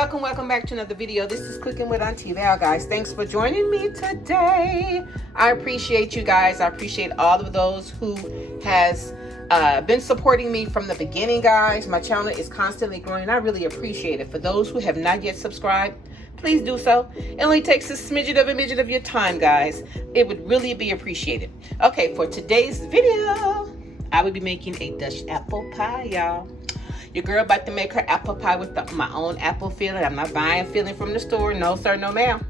welcome back to another video. This is Cooking with Auntie Val, guys. Thanks for joining me today. I appreciate you guys. I appreciate all of those who has been supporting me from the beginning, guys. My channel is constantly growing and I really appreciate it. For those who have not yet subscribed, please do so. It only takes a smidget of a midget of your time, guys. It would really be appreciated. Okay, for today's video, I will be making a Dutch apple pie, y'all. Your girl about to make her apple pie with my own apple filling. I'm not buying filling from the store. No, sir, no, ma'am.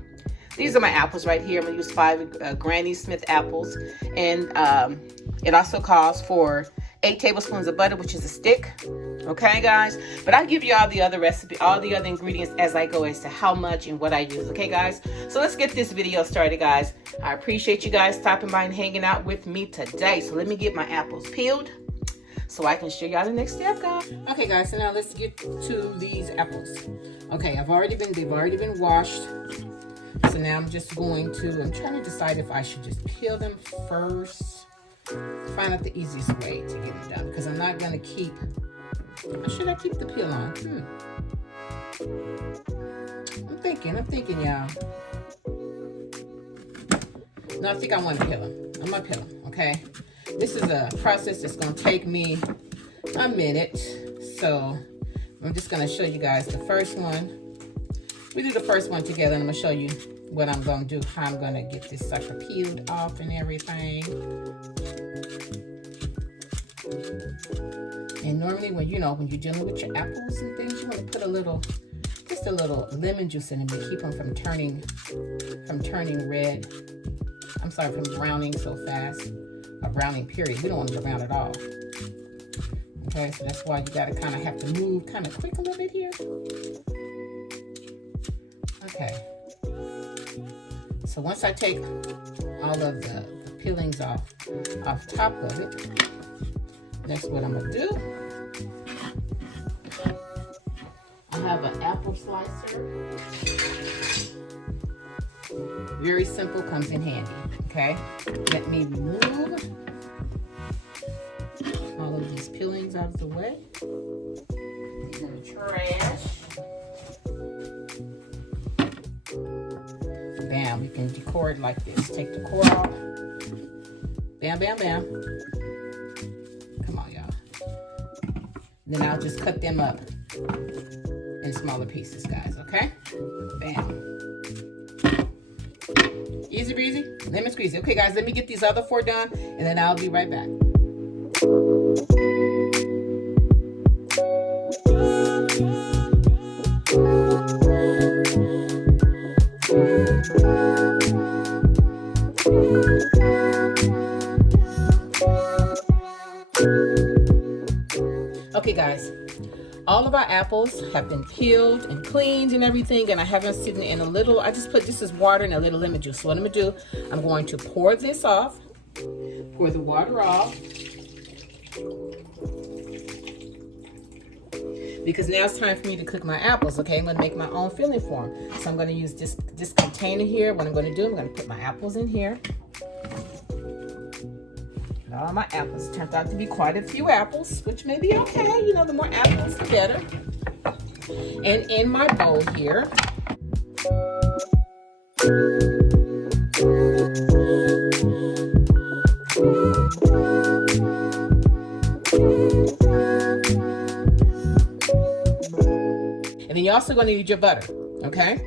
These are my apples right here. I'm going to use 5 Granny Smith apples. And it also calls for 8 tablespoons of butter, which is a stick. Okay, guys? But I'll give you all the other recipe, all the other ingredients as I go as to how much and what I use. Okay, guys? So let's get this video started, guys. I appreciate you guys stopping by and hanging out with me today. So let me get my apples peeled so I can show y'all the next step, guys. Okay, guys, so now let's get to these apples. Okay, they've already been washed. So now I'm just going to, I'm trying to decide if I should just peel them first. Find out the easiest way to get them done, because I'm not gonna keep, should I keep the peel on? I'm thinking, y'all. No, I think I want to peel them. I'm gonna peel them, okay? This is a process that's going to take me a minute, so I'm just going to show you guys the first one. We do the first one together, and I'm going to show you what I'm going to do, how I'm going to get this sucker peeled off and everything. And normally when you're dealing with your apples and things, you want to put just a little lemon juice in them to keep them from turning red. I'm sorry, from browning so fast. A browning period. We don't want it to brown at all. Okay, so that's why you gotta kind of have to move kind of quick a little bit here. Okay. So once I take all of the peelings off top of it, next what I'm gonna do, I have an apple slicer. Very simple, comes in handy. Okay, let me remove all of these peelings out of the way. In the trash. Bam, you can decor it like this. Take the core off. Bam, bam, bam. Come on, y'all. Then I'll just cut them up in smaller pieces, guys, okay? Bam. Easy breezy, lemon squeezy. Okay, guys, let me get these other 4 done, and then I'll be right back. Okay, guys. All of our apples have been peeled and cleaned and everything, and I have them sitting in a little, this is water and a little lemon juice. So what I'm gonna do, I'm going to pour this off, pour the water off, because now it's time for me to cook my apples, okay? I'm gonna make my own filling for them. So I'm gonna use this container here. What I'm gonna do, I'm gonna put my apples in here. All my apples turned out to be quite a few apples, which may be okay. You know, the more apples, the better. And in my bowl here, and then you're also going to need your butter, okay?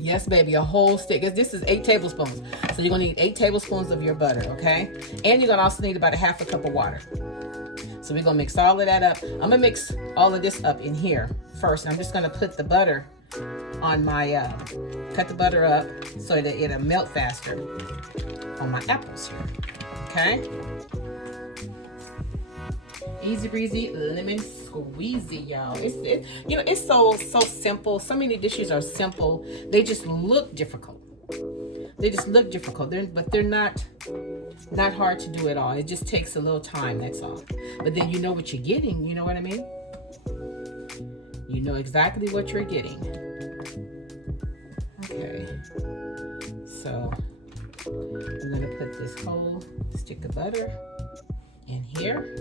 Yes, baby, a whole stick. This is 8 tablespoons. So you're going to need 8 tablespoons of your butter, okay? And you're going to also need about a half a cup of water. So we're going to mix all of that up. I'm going to mix all of this up in here first. I'm just going to put the butter on my, cut the butter up so that it'll melt faster on my apples here, okay? Easy breezy lemon squeezy, y'all. It's so simple. So many dishes are simple. They just look difficult. But they're not hard to do at all. It just takes a little time, that's all. But then you know what you're getting, you know what I mean? You know exactly what you're getting. Okay. So I'm gonna put this whole stick of butter in here.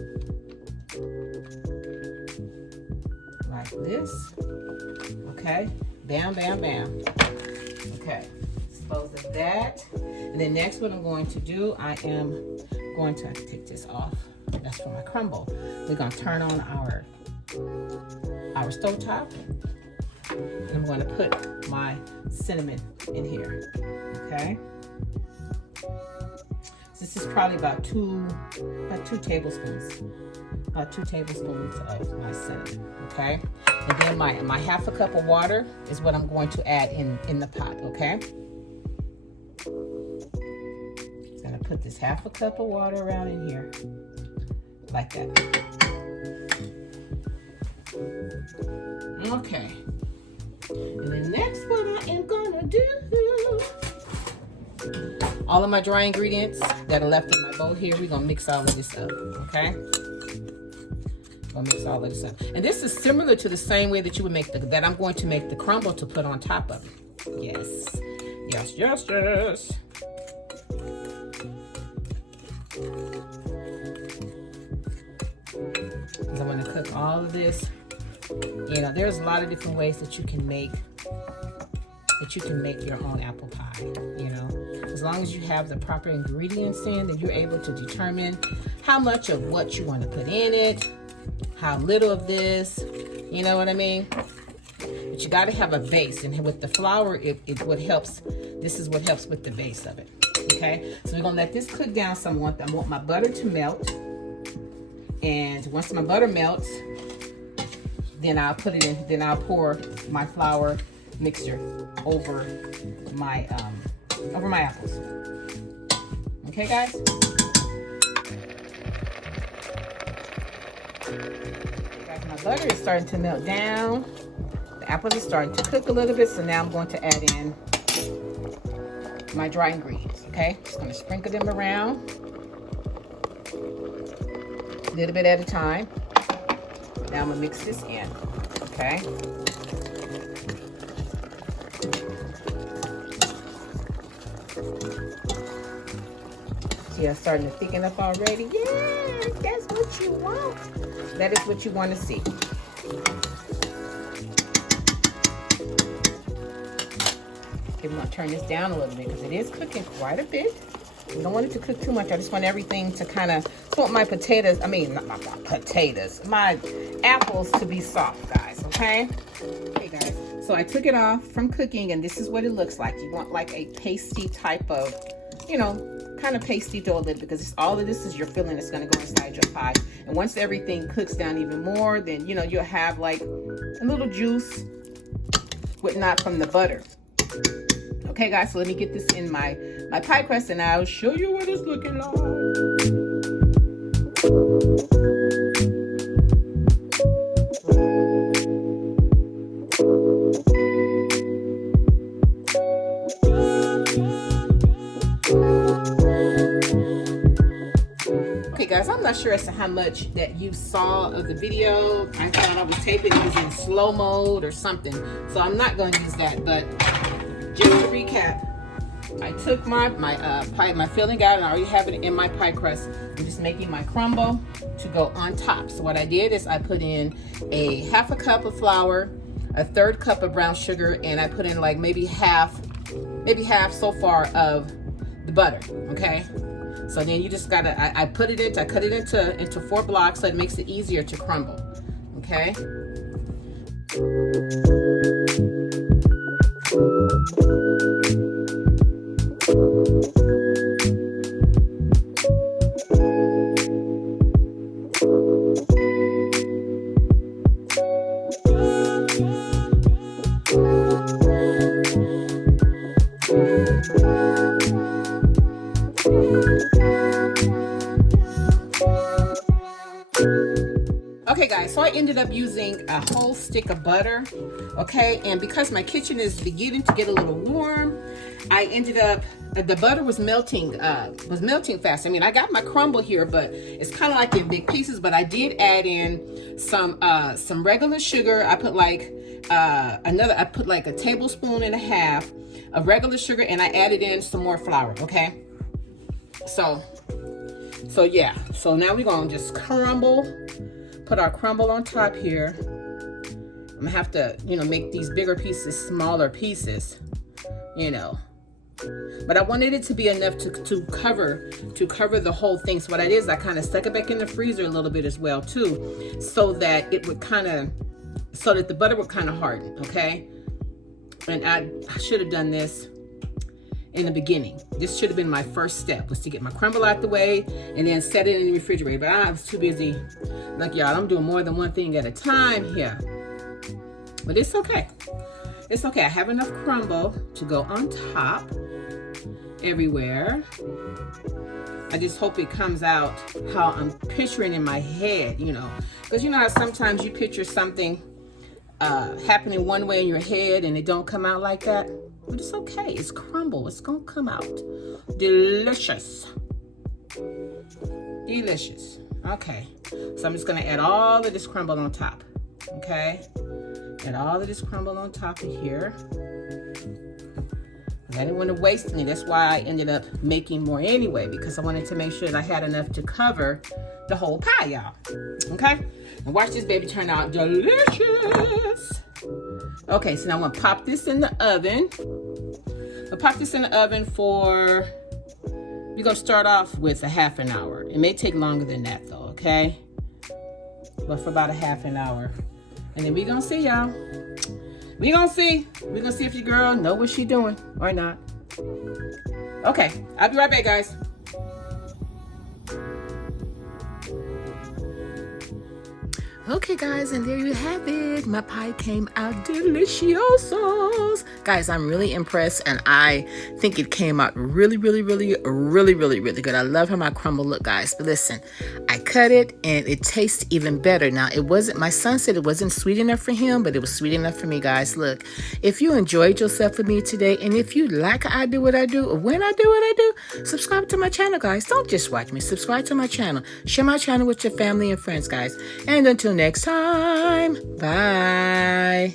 like this. Okay, bam, bam, bam. Okay, dispose of that. And then next what I'm going to do, I am going to take this off. That's for my crumble. We're gonna turn on our stovetop. And I'm going to put my cinnamon in here. Okay. This is probably about two tablespoons. About 2 tablespoons of my cinnamon. Okay. And then my half a cup of water is what I'm going to add in the pot. Okay. I'm gonna put this half a cup of water around in here, like that. Okay. And the next one I am gonna do, all of my dry ingredients that are left in my bowl here, we're gonna mix all of this up, okay? Gonna mix all of this up. And this is similar to the same way that you would make that I'm going to make the crumble to put on top of it. Yes, yes, yes, yes. Because I'm gonna cook all of this. You know, there's a lot of different ways that you can make your own apple pie. You know, as long as you have the proper ingredients in, then you're able to determine how much of what you want to put in it, how little of this. You know what I mean? But you got to have a base, and with the flour, what helps. This is what helps with the base of it. Okay, so we're gonna let this cook down somewhat. I want my butter to melt, and once my butter melts, then I'll put it in. Then I'll pour my flour mixture over my apples. Okay, guys. Guys, my butter is starting to melt down. The apples are starting to cook a little bit, so now I'm going to add in my dry ingredients. Okay, just going to sprinkle them around a little bit at a time. Now I'm gonna mix this in, okay? See, it's starting to thicken up already. Yes, that's what you want. That is what you want to see. Okay, we're gonna turn this down a little bit because it is cooking quite a bit. We don't want it to cook too much. I just want everything to kind of, want my potatoes, my apples to be soft, guys, okay? Okay, guys, so I took it off from cooking, and this is what it looks like. You want like a pasty type of, you know, kind of pasty dough a little, because all of this is your filling that's going to go inside your pie. And once everything cooks down even more, then, you know, you'll have like a little juice, whatnot from the butter. Okay, guys, so let me get this in my pie crust, and I'll show you what it's looking like. Okay, guys, I'm not sure as to how much that you saw of the video. I thought I was taping it was in slow mode or something, so I'm not going to use that. But just to recap, I took my filling out, and I already have it in my pie crust. I'm just making my crumble to go on top. So what I did is I put in a half a cup of flour, a 1/3 cup of brown sugar, and I put in like maybe half so far of the butter. Okay, so then you just gotta, I cut it into 4 blocks, so it makes it easier to crumble. Okay. Okay, guys, so I ended up using a whole stick of butter, okay, and because my kitchen is beginning to get a little warm, I ended up, the butter was melting fast. I mean, I got my crumble here, but it's kind of like in big pieces, but I did add in some regular sugar. I put like I put like 1.5 tablespoons of regular sugar, and I added in some more flour, okay? So yeah, so now we're gonna just put our crumble on top here, I'm gonna have to, you know, make these bigger pieces smaller pieces, you know. But I wanted it to be enough to cover the whole thing. So what I did is I kind of stuck it back in the freezer a little bit as well too, so that it would so that the butter would kind of harden, okay? And I should have done this in the beginning. This should have been my first step, was to get my crumble out the way and then set it in the refrigerator. But I was too busy. Like, y'all, I'm doing more than one thing at a time here. But it's okay. It's okay. I have enough crumble to go on top everywhere. I just hope it comes out how I'm picturing in my head, you know. Because you know how sometimes you picture something happening one way in your head and it don't come out like that? But it's okay. It's crumble. It's going to come out delicious. Delicious. Okay. So I'm just going to add all of this crumble on top. Okay. Add all of this crumble on top of here. I didn't want to waste any. That's why I ended up making more anyway, because I wanted to make sure that I had enough to cover the whole pie, y'all. Okay? And watch this baby turn out delicious. Okay, so now I'm going to pop this in the oven. I'll pop this in the oven for, we're going to start off with a half an hour. It may take longer than that though, okay? But for about a half an hour. And then we're going to see, y'all. We're going to see. We're going to see if your girl know what she doing or not. Okay, I'll be right back, guys. Okay, guys, and there you have it. My pie came out deliciosos. Guys, I'm really impressed, and I think it came out really good. I love how my crumble look, guys. But listen, I cut it, and it tastes even better. Now, it wasn't, my son said it wasn't sweet enough for him, but it was sweet enough for me, guys. Look, if you enjoyed yourself with me today, and if you like how I do what I do, or when I do what I do, subscribe to my channel, guys. Don't just watch me. Subscribe to my channel. Share my channel with your family and friends, guys. And until next time, bye.